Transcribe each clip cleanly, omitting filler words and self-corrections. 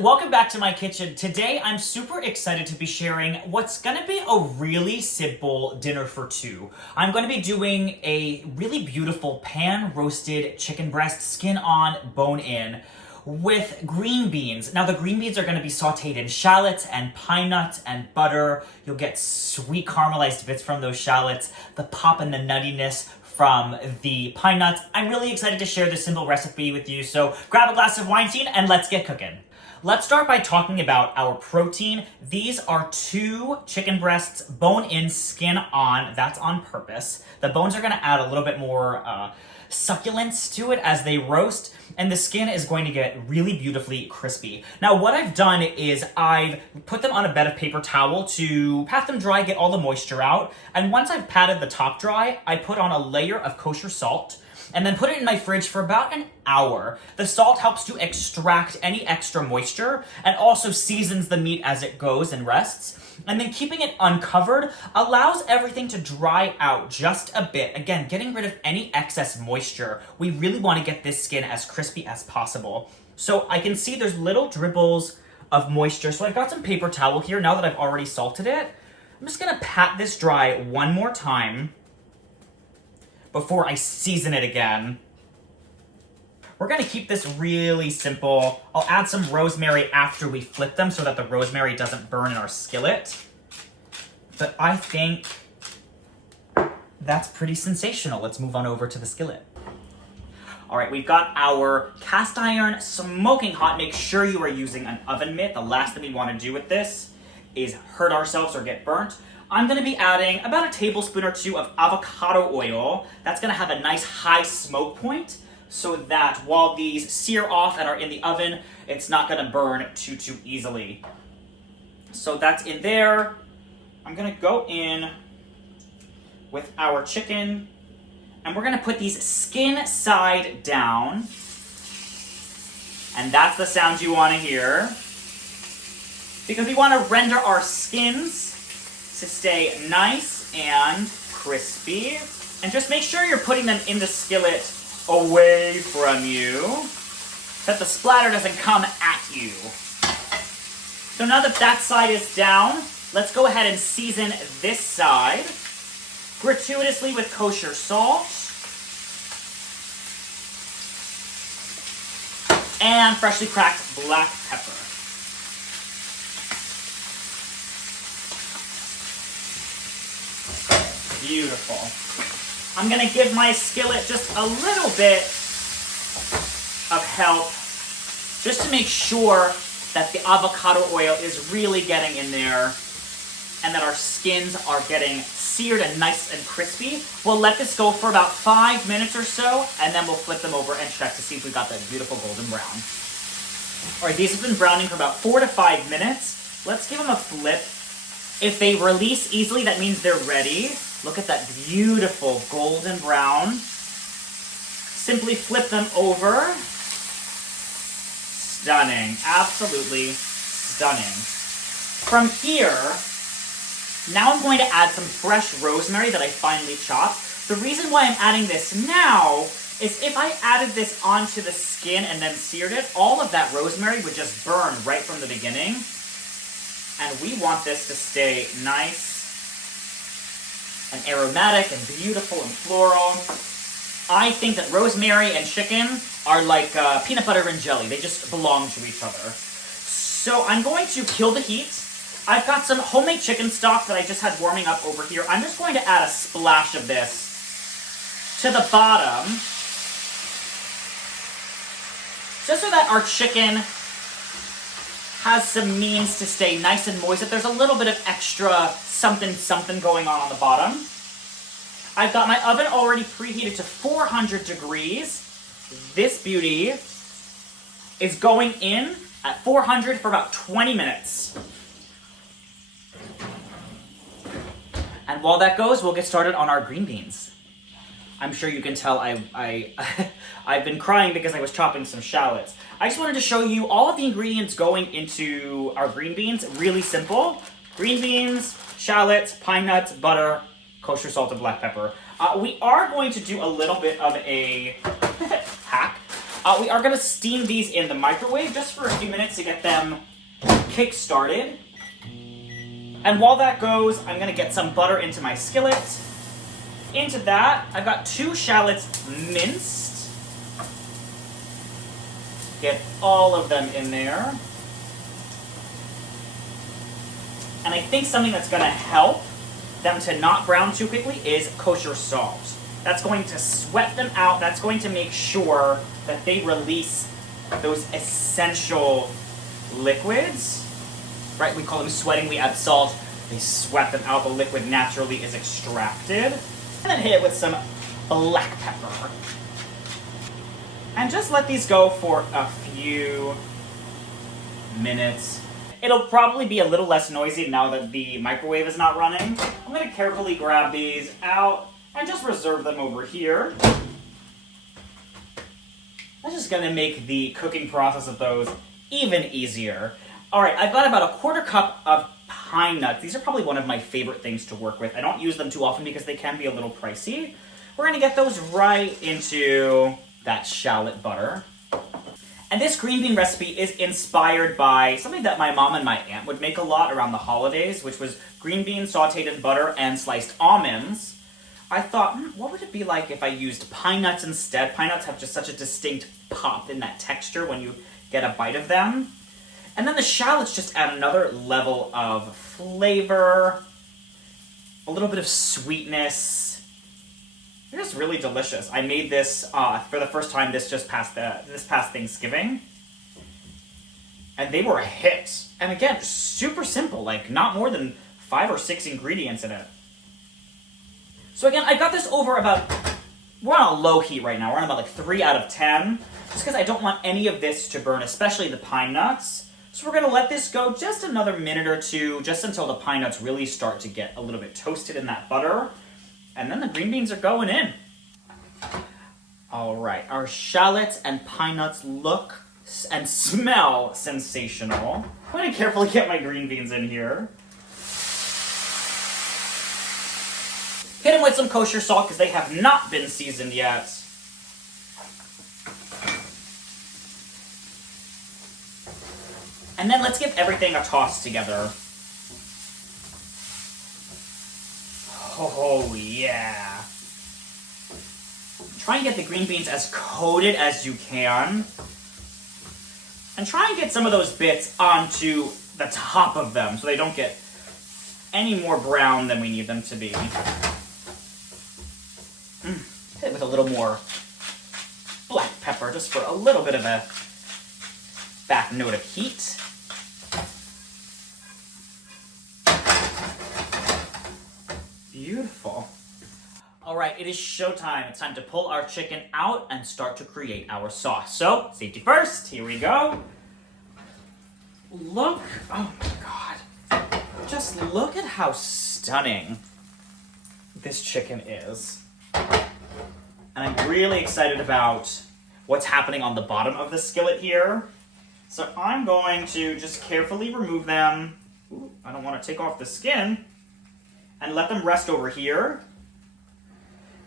Welcome back to my kitchen. Today I'm super excited to be sharing what's gonna be a really simple dinner for two. I'm gonna be doing a really beautiful pan roasted chicken breast, skin on, bone in, with green beans. Now the green beans are gonna be sauteed in shallots and pine nuts and butter. You'll get sweet caramelized bits from those shallots, the pop and the nuttiness from the pine nuts. I'm really excited to share this simple recipe with you, so grab a glass of Weinstein and let's get cooking. Let's start by talking about our protein. These are 2 chicken breasts, bone in, skin on. That's on purpose. The bones are gonna add a little bit more succulence to it as they roast, and the skin is going to get really beautifully crispy. Now what I've done is I've put them on a bed of paper towel to pat them dry, get all the moisture out, and once I've patted the top dry, I put on a layer of kosher salt, and then put it in my fridge for about an hour. The salt helps to extract any extra moisture and also seasons the meat as it goes and rests. And then keeping it uncovered allows everything to dry out just a bit. Again, getting rid of any excess moisture. We really want to get this skin as crispy as possible. So I can see there's little dribbles of moisture. So I've got some paper towel here now that I've already salted it. I'm just gonna pat this dry one more time before I season it again. We're gonna keep this really simple. I'll add some rosemary after we flip them so that the rosemary doesn't burn in our skillet. But I think that's pretty sensational. Let's move on over to the skillet. All right, we've got our cast iron smoking hot. Make sure you are using an oven mitt. The last thing we wanna do with this is hurt ourselves or get burnt. I'm gonna be adding about a tablespoon or 2 of avocado oil. That's gonna have a nice high smoke point so that while these sear off and are in the oven, it's not gonna burn too easily. So that's in there. I'm gonna go in with our chicken and we're gonna put these skin side down. And that's the sound you wanna hear, because we wanna render our skins to stay nice and crispy. And just make sure you're putting them in the skillet away from you, that the splatter doesn't come at you. So now that that side is down, let's go ahead and season this side gratuitously with kosher salt and freshly cracked black pepper. Beautiful. I'm gonna give my skillet just a little bit of help just to make sure that the avocado oil is really getting in there and that our skins are getting seared and nice and crispy. We'll let this go for about 5 minutes or so, and then we'll flip them over and check to see if we got that beautiful golden brown. All right, these have been browning for about 4 to 5 minutes. Let's give them a flip. If they release easily, that means they're ready. Look at that beautiful golden brown. Simply flip them over. Stunning, absolutely stunning. From here, now I'm going to add some fresh rosemary that I finely chopped. The reason why I'm adding this now is if I added this onto the skin and then seared it, all of that rosemary would just burn right from the beginning. And we want this to stay nice and aromatic and beautiful and floral. I think that rosemary and chicken are like peanut butter and jelly. They just belong to each other. So I'm going to kill the heat. I've got some homemade chicken stock that I just had warming up over here. I'm just going to add a splash of this to the bottom, just so that our chicken has some means to stay nice and moist, that there's a little bit of extra something going on the bottom. I've got my oven already preheated to 400 degrees. This beauty is going in at 400 for about 20 minutes. And while that goes, we'll get started on our green beans. I'm sure you can tell I've been crying because I was chopping some shallots. I just wanted to show you all of the ingredients going into our green beans. Really simple. Green beans, shallots, pine nuts, butter, kosher salt, and black pepper. We are going to do a little bit of a hack. We are going to steam these in the microwave just for a few minutes to get them kick-started. And while that goes, I'm going to get some butter into my skillet. Into that, I've got 2 shallots minced. Get all of them in there. And I think something that's going to help them to not brown too quickly is kosher salt. That's going to sweat them out. That's going to make sure that they release those essential liquids. Right, we call them sweating. We add salt. They sweat them out. The liquid naturally is extracted. And then hit it with some black pepper. And just let these go for a few minutes. It'll probably be a little less noisy now that the microwave is not running. I'm going to carefully grab these out and just reserve them over here. That's just going to make the cooking process of those even easier. All right, I've got about a 1/4 cup of pine nuts. These are probably one of my favorite things to work with. I don't use them too often because they can be a little pricey. We're going to get those right into that shallot butter. And this green bean recipe is inspired by something that my mom and my aunt would make a lot around the holidays, which was green beans sauteed in butter and sliced almonds. I thought, what would it be like if I used pine nuts instead? Pine nuts have just such a distinct pop in that texture when you get a bite of them. And then the shallots just add another level of flavor, a little bit of sweetness. They're just really delicious. I made this for the first time this past Thanksgiving. And they were a hit. And again, super simple, like not more than 5 or 6 ingredients in it. So again, I got this over we're on a low heat right now. We're on about like 3 out of 10. Just because I don't want any of this to burn, especially the pine nuts. So we're going to let this go just another minute or two, just until the pine nuts really start to get a little bit toasted in that butter. And then the green beans are going in. All right, our shallots and pine nuts look and smell sensational. I'm going to carefully get my green beans in here. Hit them with some kosher salt because they have not been seasoned yet. And then let's give everything a toss together. Oh, yeah. Try and get the green beans as coated as you can. And try and get some of those bits onto the top of them so they don't get any more brown than we need them to be. Hit it with a little more black pepper just for a little bit of a back note of heat. Beautiful. All right, it is showtime. It's time to pull our chicken out and start to create our sauce. So, safety first, here we go. Look, oh my God. Just look at how stunning this chicken is. And I'm really excited about what's happening on the bottom of the skillet here. So I'm going to just carefully remove them. Ooh, I don't want to take off the skin. And let them rest over here.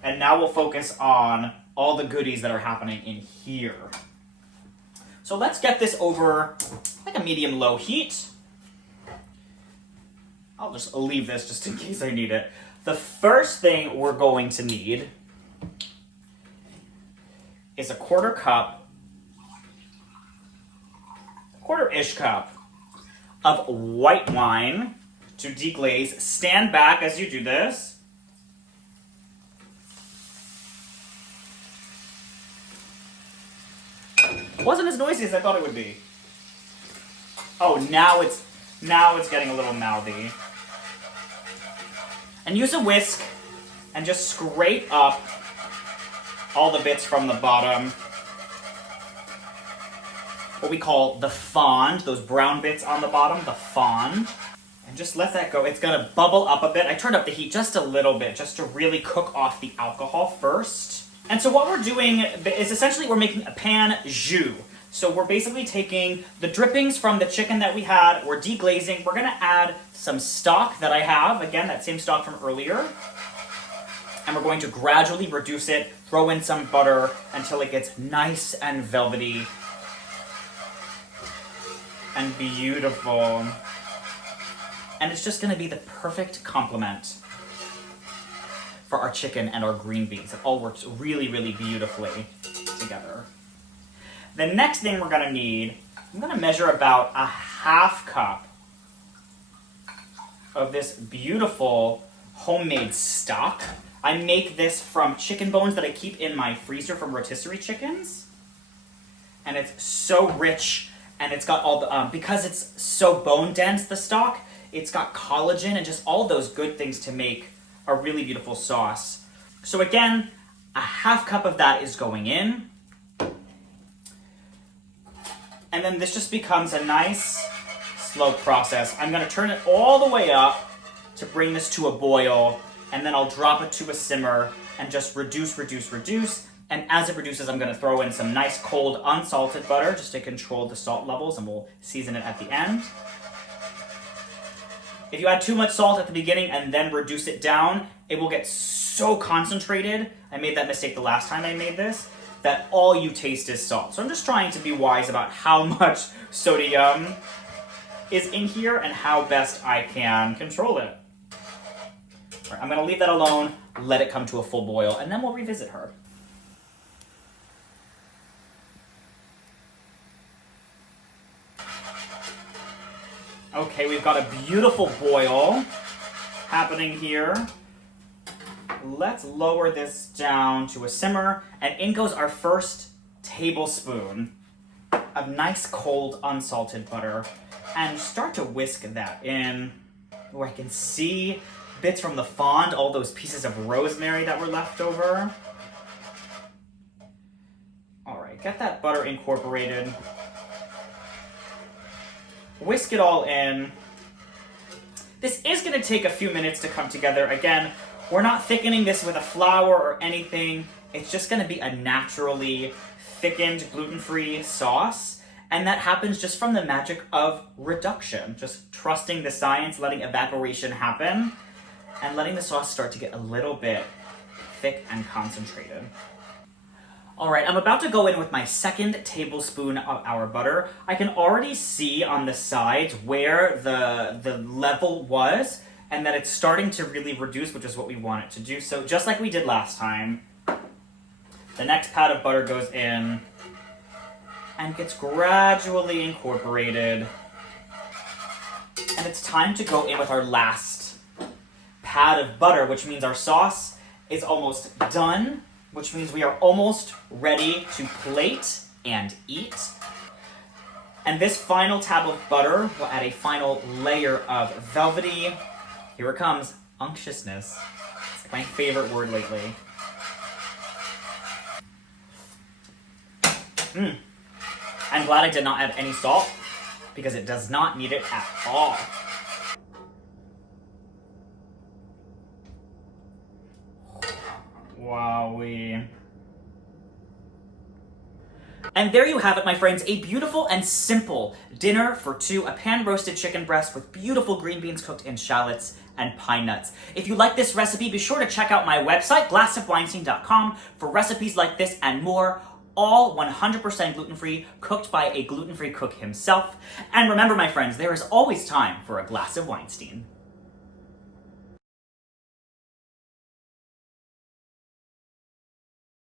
And now we'll focus on all the goodies that are happening in here. So let's get this over like a medium-low heat. I'll just leave this just in case I need it. The first thing we're going to need is a 1/4 cup, quarter-ish cup of white wine to deglaze. Stand back as you do this. Wasn't as noisy as I thought it would be. Oh, now it's getting a little mouthy. And use a whisk and just scrape up all the bits from the bottom. What we call the fond, those brown bits on the bottom, the fond. And just let that go. It's gonna bubble up a bit. I turned up the heat just a little bit, just to really cook off the alcohol first. And so what we're doing is essentially we're making a pan jus. So we're basically taking the drippings from the chicken that we had, we're deglazing, we're gonna add some stock that I have, again, that same stock from earlier. and we're going to gradually reduce it, throw in some butter until it gets nice and velvety and beautiful. And it's just gonna be the perfect complement for our chicken and our green beans. It all works really, really beautifully together. The next thing we're gonna need, I'm gonna measure about a half cup of this beautiful homemade stock. I make this from chicken bones that I keep in my freezer from rotisserie chickens. And it's so rich, and it's got all the, because it's so bone dense, the stock, it's got collagen and just all those good things to make a really beautiful sauce. So again, a half cup of that is going in. And then this just becomes a nice, slow process. I'm gonna turn it all the way up to bring this to a boil, and then I'll drop it to a simmer and just reduce. And as it reduces, I'm gonna throw in some nice cold unsalted butter just to control the salt levels, and we'll season it at the end. If you add too much salt at the beginning and then reduce it down, it will get so concentrated. I made that mistake the last time I made this, that all you taste is salt. So I'm just trying to be wise about how much sodium is in here and how best I can control it. All right, I'm gonna leave that alone, let it come to a full boil, and then we'll revisit her. Okay, we've got a beautiful boil happening here. Let's lower this down to a simmer, and in goes our first tablespoon of nice cold unsalted butter, and start to whisk that in. Oh, I can see bits from the fond, all those pieces of rosemary that were left over. All right, get that butter incorporated. Whisk it all in. This is going to take a few minutes to come together. Again, we're not thickening this with a flour or anything. It's just going to be a naturally thickened gluten-free sauce. And that happens just from the magic of reduction. Just trusting the science, letting evaporation happen, and letting the sauce start to get a little bit thick and concentrated. All right, I'm about to go in with my second tablespoon of our butter. I can already see on the sides where the level was, and that it's starting to really reduce, which is what we want it to do. So just like we did last time, the next pat of butter goes in and gets gradually incorporated. And it's time to go in with our last pat of butter, which means our sauce is almost done, which means we are almost ready to plate and eat. And this final tab of butter will add a final layer of velvety, here it comes, unctuousness. It's my favorite word lately. I'm glad I did not add any salt, because it does not need it at all. Wowee. And there you have it, my friends, a beautiful and simple dinner for two, a pan-roasted chicken breast with beautiful green beans cooked in shallots and pine nuts. If you like this recipe, be sure to check out my website, glassofweinstein.com, for recipes like this and more, all 100% gluten-free, cooked by a gluten-free cook himself. And remember, my friends, there is always time for a glass of Weinstein.